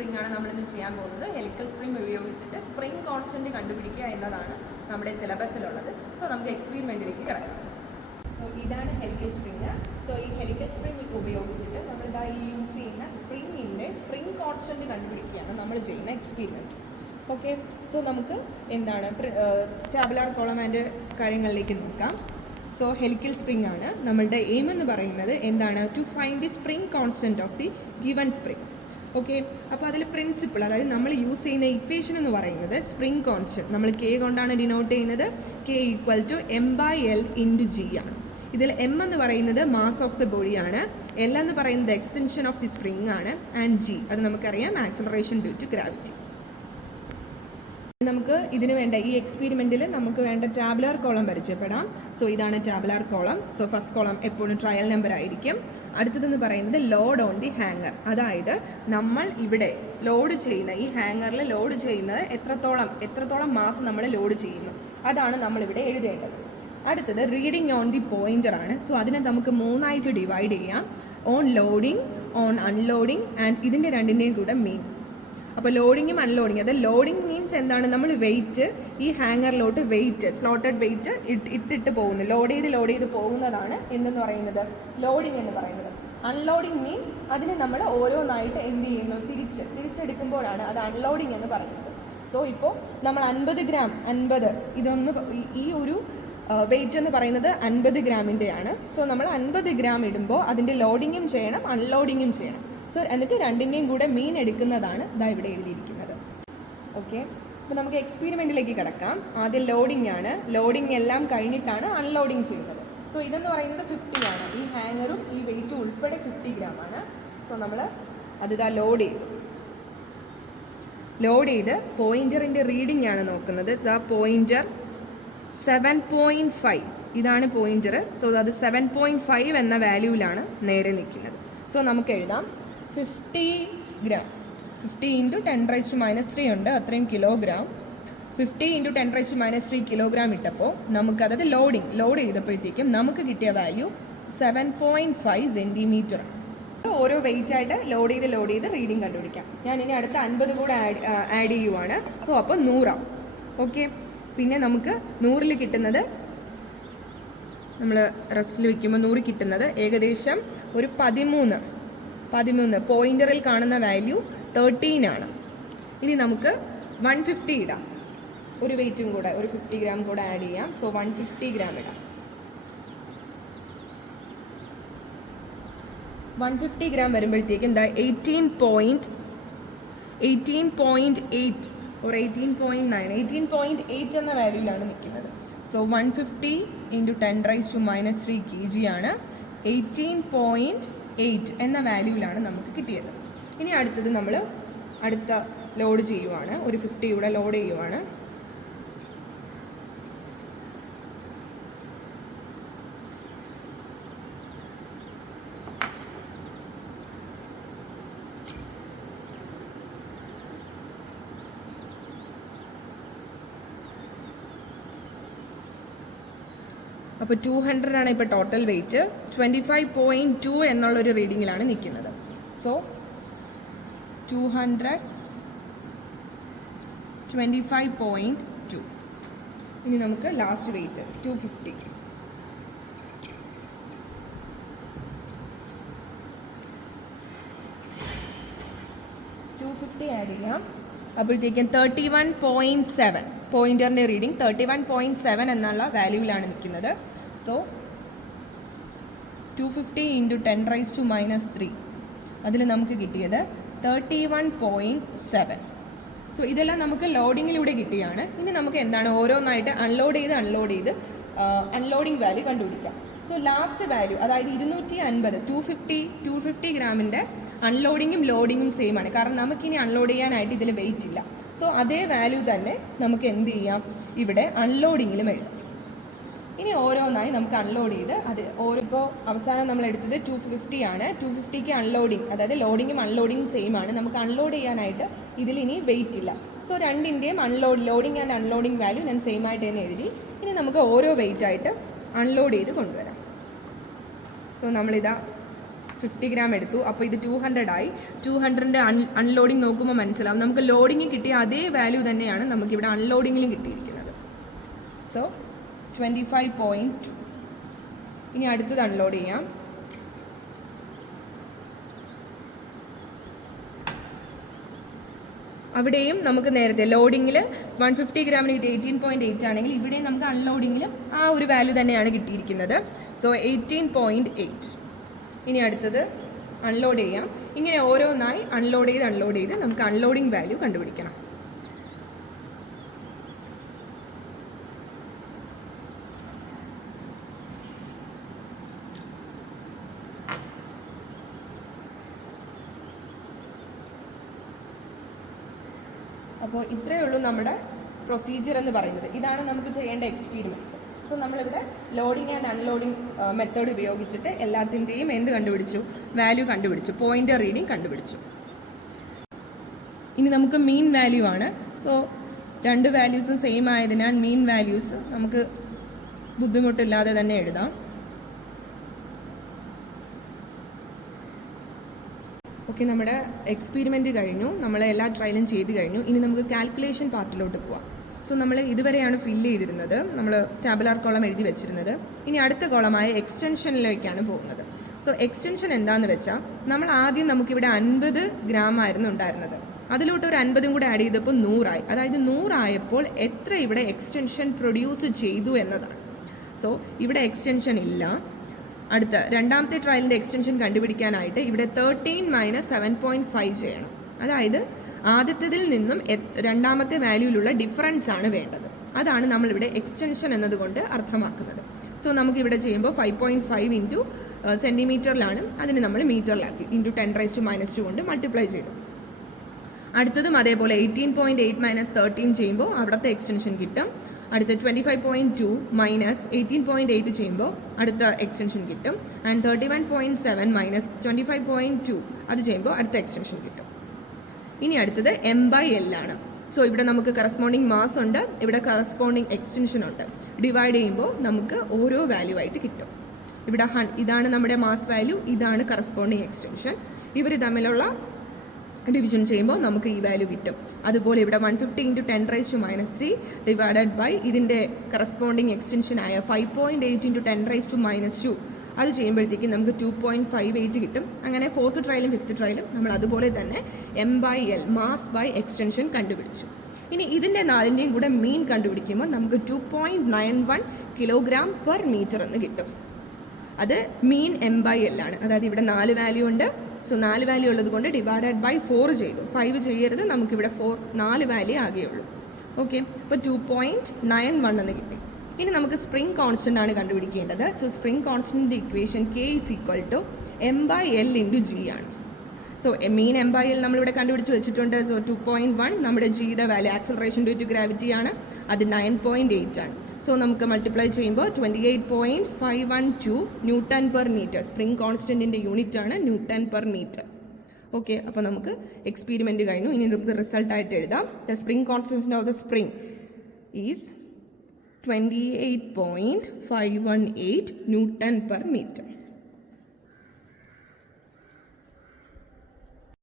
Spring ആണ് നമ്മൾ ഇന്ന് ചെയ്യാൻ പോകുന്നത്. ഹെലിക്കൽ സ്പ്രിംഗ് ഉപയോഗിച്ചിട്ട് സ്പ്രിംഗ് കോൺസ്റ്റന്റ് കണ്ടുപിടിക്കുക എന്നതാണ് നമ്മുടെ സിലബസിലുള്ളത്. സോ നമുക്ക് എക്സ്പെരിമെന്റിലേക്ക് കിടക്കാം. സോ ഇതാണ് ഹെലിക്കൽ സ്പ്രിംഗ്. സോ ഈ ഹെലിക്കൽ സ്പ്രിംഗ് ഉപയോഗിച്ചിട്ട് നമ്മളിതാ ഈ യൂസ് ചെയ്യുന്ന സ്പ്രിംഗിൻ്റെ സ്പ്രിംഗ് കോൺസ്റ്റന്റ് കണ്ടുപിടിക്കുകയാണ് നമ്മൾ ചെയ്യുന്ന എക്സ്പെരിമെൻറ്റ്. ഓക്കെ, സോ നമുക്ക് എന്താണ് ടാബുലാർ കോളം ആൻഡ് കാര്യങ്ങളിലേക്ക് നോക്കാം. സോ ഹെലിക്കൽ സ്പ്രിംഗ് ആണ് നമ്മളുടെ എയിം എന്ന് പറയുന്നത് എന്താണ്? To find the spring constant of the given spring. Okay, അപ്പോൾ അതിൽ പ്രിൻസിപ്പിൾ, അതായത് നമ്മൾ യൂസ് ചെയ്യുന്ന ഇക്വേഷൻ എന്ന് പറയുന്നത് സ്പ്രിംഗ് കോൺസ്റ്റന്റ് നമ്മൾ കെ കൊണ്ടാണ് ഡിനോട്ട് ചെയ്യുന്നത്. K equal to M/L into G ആണ്. ഇതിൽ M എന്ന് പറയുന്നത് മാസ് ഓഫ് ദ ബോഡി ആണ്, L എന്ന് പറയുന്നത് എക്സ്റ്റൻഷൻ ഓഫ് ദി സ്പ്രിംഗ് ആണ്, ആൻഡ് G അത് നമുക്കറിയാം ആക്സലറേഷൻ ഡ്യൂ ടു ഗ്രാവിറ്റി. നമുക്ക് ഇതിന് വേണ്ട ഈ എക്സ്പെരിമെന്റിൽ നമുക്ക് വേണ്ട ടാബുലാർ കോളം പരിചയപ്പെടാം. സോ ഇതാണ് tabular column. So first column എപ്പോഴും ട്രയൽ നമ്പർ ആയിരിക്കും. അടുത്തതെന്ന് പറയുന്നത് ലോഡ് ഓൺ ദി ഹാങ്ങർ, അതായത് നമ്മൾ ഇവിടെ ലോഡ് ചെയ്യുന്ന ഈ ഹാങ്ങറിൽ ലോഡ് ചെയ്യുന്നത് എത്രത്തോളം മാസ് നമ്മൾ ലോഡ് ചെയ്യുന്നു അതാണ് നമ്മളിവിടെ എഴുതേണ്ടത്. അടുത്തത് റീഡിങ് ഓൺ ദി പോയിന്റർ ആണ്. സോ അതിനെ നമുക്ക് മൂന്നായിട്ട് ഡിവൈഡ് ചെയ്യാം. On loading, on unloading and ഇതിൻ്റെ രണ്ടിൻ്റെയും കൂടെ മീൻ. അപ്പോൾ ലോഡിങ്ങും അൺലോഡിങ്, അത് ലോഡിങ് മീൻസ് എന്താണ്? നമ്മൾ വെയിറ്റ് ഈ ഹാങ്ങറിലോട്ട് സ്ലോട്ടഡ് വെയിറ്റ് ഇട്ടിട്ട് പോകുന്നു, ലോഡ് ചെയ്ത് പോകുന്നതാണ് എന്തെന്ന് പറയുന്നത് ലോഡിങ് എന്ന് പറയുന്നത്. അൺലോഡിങ് മീൻസ് അതിനെ നമ്മൾ ഓരോന്നായിട്ട് എന്ത് ചെയ്യുന്നു? തിരിച്ചെടുക്കുമ്പോഴാണ് അത് അൺലോഡിങ് എന്ന് പറയുന്നത്. സോ ഇപ്പോൾ നമ്മൾ 50 ഗ്രാം ഈ ഒരു വെയിറ്റ് എന്ന് പറയുന്നത് 50 ഗ്രാമിൻ്റെയാണ്. സോ നമ്മൾ 50 ഗ്രാം ഇടുമ്പോൾ അതിൻ്റെ ലോഡിങ്ങും ചെയ്യണം അൺലോഡിങ്ങും ചെയ്യണം. സോ എന്നിട്ട് രണ്ടിൻ്റെയും കൂടെ മീൻ എടുക്കുന്നതാണ് ഇതാ ഇവിടെ എഴുതിയിരിക്കുന്നത്. ഓക്കെ, അപ്പോൾ നമുക്ക് എക്സ്പെരിമെൻറ്റിലേക്ക് കിടക്കാം. ആദ്യം ലോഡിംഗ് ആണ്. ലോഡിംഗ് എല്ലാം കഴിഞ്ഞിട്ടാണ് അൺലോഡിങ് ചെയ്യുന്നത്. സോ ഇതെന്ന് പറയുന്നത് 50 ആണ്. ഈ ഹാങ്ങറും ഈ വെയിറ്റും ഉൾപ്പെടെ 50 ഗ്രാം ആണ്. സോ നമ്മൾ അതിതാ ലോഡ് ചെയ്ത് പോയിന്ററിൻ്റെ റീഡിംഗ് ആണ് നോക്കുന്നത്. പോയിന്റർ 7.5 ഇതാണ് പോയിന്റർ. സോ അത് 7.5 എന്ന വാല്യൂവിലാണ് നേരെ നിൽക്കുന്നത്. സോ നമുക്ക് എഴുതാം 50 ഗ്രാം. 50 × 10⁻³ ഉണ്ട്, അത്രയും കിലോഗ്രാം. 50 × 10⁻³ കിലോഗ്രാം ഇട്ടപ്പോൾ നമുക്കത് ലോഡ് ചെയ്തപ്പോഴത്തേക്കും നമുക്ക് കിട്ടിയ വാല്യൂ 7.5 സെൻറ്റിമീറ്റർ. ഓരോ വെയിറ്റ് ആയിട്ട് ലോഡ് ചെയ്ത് റീഡിങ് കണ്ടുപിടിക്കാം. ഞാൻ ഇനി അടുത്ത 50 കൂടെ ആഡ് ചെയ്യുവാണ്. സോ അപ്പോൾ 100 ആവും. ഓക്കെ, പിന്നെ നമുക്ക് 100ൽ കിട്ടുന്നത്, നമ്മൾ റെസ്റ്റിൽ വയ്ക്കുമ്പോൾ 100 കിട്ടുന്നത് ഏകദേശം ഒരു 13 പോയിന്ററിൽ കാണുന്ന വാല്യൂ 13 ആണ്. ഇനി നമുക്ക് 150 ഇടാം. ഒരു വെയിറ്റും കൂടെ, ഒരു 50 ഗ്രാം കൂടെ ആഡ് ചെയ്യാം. സോ 150 ഗ്രാം ഇടാം. 150 ഗ്രാം വരുമ്പോഴത്തേക്കും എന്താ 18.8 or 18.8 എന്ന വാല്യൂലാണ് നിൽക്കുന്നത്. സോ 150 × 10⁻³ kg ആണ്. 18.8 എന്ന വാല്യൂവിലാണ് നമുക്ക് കിട്ടിയത്. ഇനി അടുത്തത് നമ്മൾ അടുത്ത ലോഡ് ചെയ്യുവാണ്. ഒരു 50 കൂടെ ലോഡ് ചെയ്യുവാണ്. അപ്പോൾ 200 ആണ് ഇപ്പോൾ ടോട്ടൽ വെയിറ്റ്. 25.2 എന്നുള്ളൊരു റീഡിങ്ങിലാണ് നിൽക്കുന്നത്. സോ 200 25.2. ഇനി നമുക്ക് ലാസ്റ്റ് വെയിറ്റ് 250. 250 ആഡ് ചെയ്യാം. അപ്പോഴത്തേക്കും 31.7 പോയിന്ററിൻ്റെ റീഡിങ് 31.7 എന്നുള്ള വാല്യൂവിലാണ് നിൽക്കുന്നത്. സോ 250 × 10⁻³ അതിൽ നമുക്ക് കിട്ടിയത് 31.7. സോ ഇതെല്ലാം നമുക്ക് ലോഡിങ്ങിലൂടെ കിട്ടിയാണ്. ഇനി നമുക്ക് എന്താണ് ഓരോന്നായിട്ട് അൺലോഡ് ചെയ്ത് അൺലോഡിങ് വാല്യൂ കണ്ടുപിടിക്കാം. സോ ലാസ്റ്റ് വാല്യൂ, അതായത് 250 ഗ്രാമിൻ്റെ അൺലോഡിങ്ങും ലോഡിങ്ങും സെയിം ആണ്. കാരണം നമുക്കിനി അൺലോഡ് ചെയ്യാനായിട്ട് ഇതിൽ വെയിറ്റ് ഇല്ല. സോ അതേ വാല്യൂ തന്നെ നമുക്ക് എന്ത് ചെയ്യാം, ഇവിടെ അൺലോഡിങ്ങിലും എഴുതാം. ഇനി ഓരോന്നായി നമുക്ക് അൺലോഡ് ചെയ്ത് ഇപ്പോൾ അവസാനം നമ്മൾ എടുത്തത് 250 ആണ്. 250ക്ക് അൺലോഡിങ്, അതായത് ലോഡിങ്ങും അൺലോഡിങ്ങും സെയിം ആണ്. നമുക്ക് അൺലോഡ് ചെയ്യാനായിട്ട് ഇതിലിനി വെയിറ്റ് ഇല്ല. സോ രണ്ടിൻ്റെയും ലോഡിങ് ആൻഡ് അൺലോഡിങ് വാല്യൂ ഞാൻ സെയിം ആയിട്ട് തന്നെ എഴുതി. ഇനി നമുക്ക് ഓരോ വെയിറ്റ് ആയിട്ട് അൺലോഡ് ചെയ്ത് കൊണ്ടുവരാം. സോ നമ്മളിതാ 50 ഗ്രാം എടുത്തു. അപ്പോൾ ഇത് 200 ആയി. 200ൻ്റെ അൺലോഡിങ് നോക്കുമ്പോൾ മനസ്സിലാവും നമുക്ക് ലോഡിങ്ങിൽ കിട്ടിയ അതേ വാല്യൂ തന്നെയാണ് നമുക്കിവിടെ അൺലോഡിങ്ങിലും കിട്ടിയിരിക്കുന്നത്. സോ 25.2. ഇനി അടുത്തത് അൺലോഡ് ചെയ്യാം. അവിടെയും നമുക്ക് നേരത്തെ ലോഡിങ്ങിൽ 150 ഗ്രാമിന് കിട്ടിയ 18.8 ആണെങ്കിൽ ഇവിടെയും നമുക്ക് അൺലോഡിങ്ങിൽ ആ ഒരു വാല്യൂ തന്നെയാണ് കിട്ടിയിരിക്കുന്നത്. സോ 18.8. ഇനി അടുത്തത് അൺലോഡ് ചെയ്യാം. ഇങ്ങനെ ഓരോന്നായി അൺലോഡ് ചെയ്ത് നമുക്ക് അൺലോഡിങ് വാല്യൂ കണ്ടുപിടിക്കണം. അപ്പോൾ ഇത്രയേ ഉള്ളൂ നമ്മുടെ പ്രൊസീജിയർ എന്ന് പറയുന്നത്. ഇതാണ് നമുക്ക് ചെയ്യേണ്ട എക്സ്പീരിമെൻറ്റ്. സോ നമ്മളിവിടെ ലോഡിങ് ആൻഡ് അൺലോഡിങ് മെത്തേഡ് ഉപയോഗിച്ചിട്ട് എല്ലാത്തിൻ്റെയും എന്ത് കണ്ടുപിടിച്ചു? വാല്യൂ കണ്ടുപിടിച്ചു, പോയിൻ്റർ റീഡിങ് കണ്ടുപിടിച്ചു. ഇനി നമുക്ക് മീൻ വാല്യൂ ആണ്. സോ രണ്ട് വാല്യൂസും സെയിം ആയതിനാൽ മീൻ വാല്യൂസ് നമുക്ക് ബുദ്ധിമുട്ടില്ലാതെ തന്നെ എഴുതാം. ഓക്കെ, നമ്മുടെ എക്സ്പീരിമെൻറ്റ് കഴിഞ്ഞു, നമ്മൾ എല്ലാ ട്രയലും ചെയ്ത് കഴിഞ്ഞു. ഇനി നമുക്ക് കാൽക്കുലേഷൻ പാർട്ടിലോട്ട് പോവാം. സോ നമ്മൾ ഇതുവരെയാണ് ഫില്ല് ചെയ്തിരുന്നത്, നമ്മൾ ടാബുലാർ കോളം എഴുതി വെച്ചിരുന്നത്. ഇനി അടുത്ത കോളമായ എക്സ്റ്റൻഷനിലേക്കാണ് പോകുന്നത്. സോ എക്സ്റ്റൻഷൻ എന്താണെന്ന് വെച്ചാൽ നമ്മൾ ആദ്യം നമുക്കിവിടെ 50 ഗ്രാം ആയിരുന്നു ഉണ്ടായിരുന്നത്. അതിലോട്ട് ഒരു 50 കൂടെ ആഡ് ചെയ്തപ്പോൾ 100 ആയി. അതായത് 100 ആയപ്പോൾ എത്ര ഇവിടെ എക്സ്റ്റൻഷൻ പ്രൊഡ്യൂസ് ചെയ്തു എന്നതാണ്. സോ ഇവിടെ എക്സ്റ്റൻഷൻ ഇല്ല. അടുത്ത രണ്ടാമത്തെ ട്രയലിൻ്റെ എക്സ്റ്റൻഷൻ കണ്ടുപിടിക്കാനായിട്ട് ഇവിടെ 13 - 7.5 ചെയ്യണം. അതായത് ആദ്യത്തേതിൽ നിന്നും രണ്ടാമത്തെ വാല്യൂയിലുള്ള ഡിഫറൻസ് ആണ് വേണ്ടത്. അതാണ് നമ്മളിവിടെ എക്സ്റ്റൻഷൻ എന്നതുകൊണ്ട് അർത്ഥമാക്കുന്നത്. സോ നമുക്കിവിടെ ചെയ്യുമ്പോൾ 5.5 ഇൻറ്റു സെൻറ്റിമീറ്ററിലാണ്, അതിന് നമ്മൾ മീറ്ററിലാക്കി ഇൻറ്റു 10⁻² കൊണ്ട് മൾട്ടിപ്ലൈ ചെയ്തു. അടുത്തതും അതേപോലെ 18.8 - 13 ചെയ്യുമ്പോൾ അവിടുത്തെ എക്സ്റ്റൻഷൻ കിട്ടും. അടുത്ത 25.2 - 18.8 ചെയ്യുമ്പോൾ അടുത്ത എക്സ്റ്റൻഷൻ കിട്ടും. ആൻഡ് 31.7 - 25.2 അത് ചെയ്യുമ്പോൾ അടുത്ത എക്സ്റ്റൻഷൻ കിട്ടും. ഇനി അടുത്തത് M/L ആണ്. സോ ഇവിടെ നമുക്ക് കറസ്പോണ്ടിങ് മാസ് ഉണ്ട്, ഇവിടെ കറസ്പോണ്ടിങ് എക്സ്റ്റൻഷൻ ഉണ്ട്. ഡിവൈഡ് ചെയ്യുമ്പോൾ നമുക്ക് ഓരോ വാല്യൂ ആയിട്ട് കിട്ടും. ഇവിടെ ഇതാണ് നമ്മുടെ മാസ് വാല്യൂ, ഇതാണ് കറസ്പോണ്ടിങ് എക്സ്റ്റൻഷൻ. ഇവർ തമ്മിലുള്ള ഡിവിഷൻ ചെയ്യുമ്പോൾ നമുക്ക് ഈ വാല്യൂ കിട്ടും. അതുപോലെ ഇവിടെ 150 × 10⁻³ ഡിവൈഡഡ് ബൈ ഇതിൻ്റെ കറസ്പോണ്ടിങ് എക്സ്റ്റൻഷനായ 5.8 × 10⁻² അത് ചെയ്യുമ്പോഴത്തേക്കും നമുക്ക് 2.58 കിട്ടും. അങ്ങനെ 4th ട്രയലും 5th ട്രയലും നമ്മൾ അതുപോലെ തന്നെ M/L മാസ് ബൈ എക്സ്റ്റൻഷൻ കണ്ടുപിടിച്ചു. ഇനി ഇതിൻ്റെ നാലിൻ്റെയും കൂടെ മീൻ കണ്ടുപിടിക്കുമ്പോൾ നമുക്ക് 2.91 kg/m എന്ന് കിട്ടും. അത് മീൻ M/L ആണ്. അതായത് ഇവിടെ 4 വാല്യൂ ഉണ്ട്. സോ 4 വാല്യൂ ഉള്ളത് കൊണ്ട് ഡിവൈഡഡ് ബൈ 4 ചെയ്തു. 5 ചെയ്യരുത്, നമുക്കിവിടെ 4 വാല്യൂ ആകെയുള്ളൂ. ഓക്കെ, അപ്പോൾ 2.91 എന്ന് കിട്ടി. ഇനി നമുക്ക് സ്പ്രിംഗ് കോൺസ്റ്റന്റ് ആണ് കണ്ടുപിടിക്കേണ്ടത്. സോ സ്പ്രിംഗ് കോൺസ്റ്റന്റിന്റെ ഇക്വേഷൻ K = M/L × G ആണ്. സോ മീൻ M/L നമ്മളിവിടെ കണ്ടുപിടിച്ച് വെച്ചിട്ടുണ്ട്. സോ 2.1 നമ്മുടെ ജിയുടെ value, acceleration due to gravity ആണ്, അത് 9.8 ആണ്. സോ നമുക്ക് മൾട്ടിപ്ലൈ ചെയ്യുമ്പോൾ 28.512 Nm/m. സ്പ്രിംഗ് കോൺസ്റ്റന്റിന്റെ യൂണിറ്റ് ആണ് Nm/m. ഓക്കെ, അപ്പോൾ നമുക്ക് എക്സ്പീരിമെന്റ് കഴിഞ്ഞു. ഇനി നമുക്ക് റിസൾട്ട് ആയിട്ട് എഴുതാം. The spring constant of the spring is 28.518 Nm/m.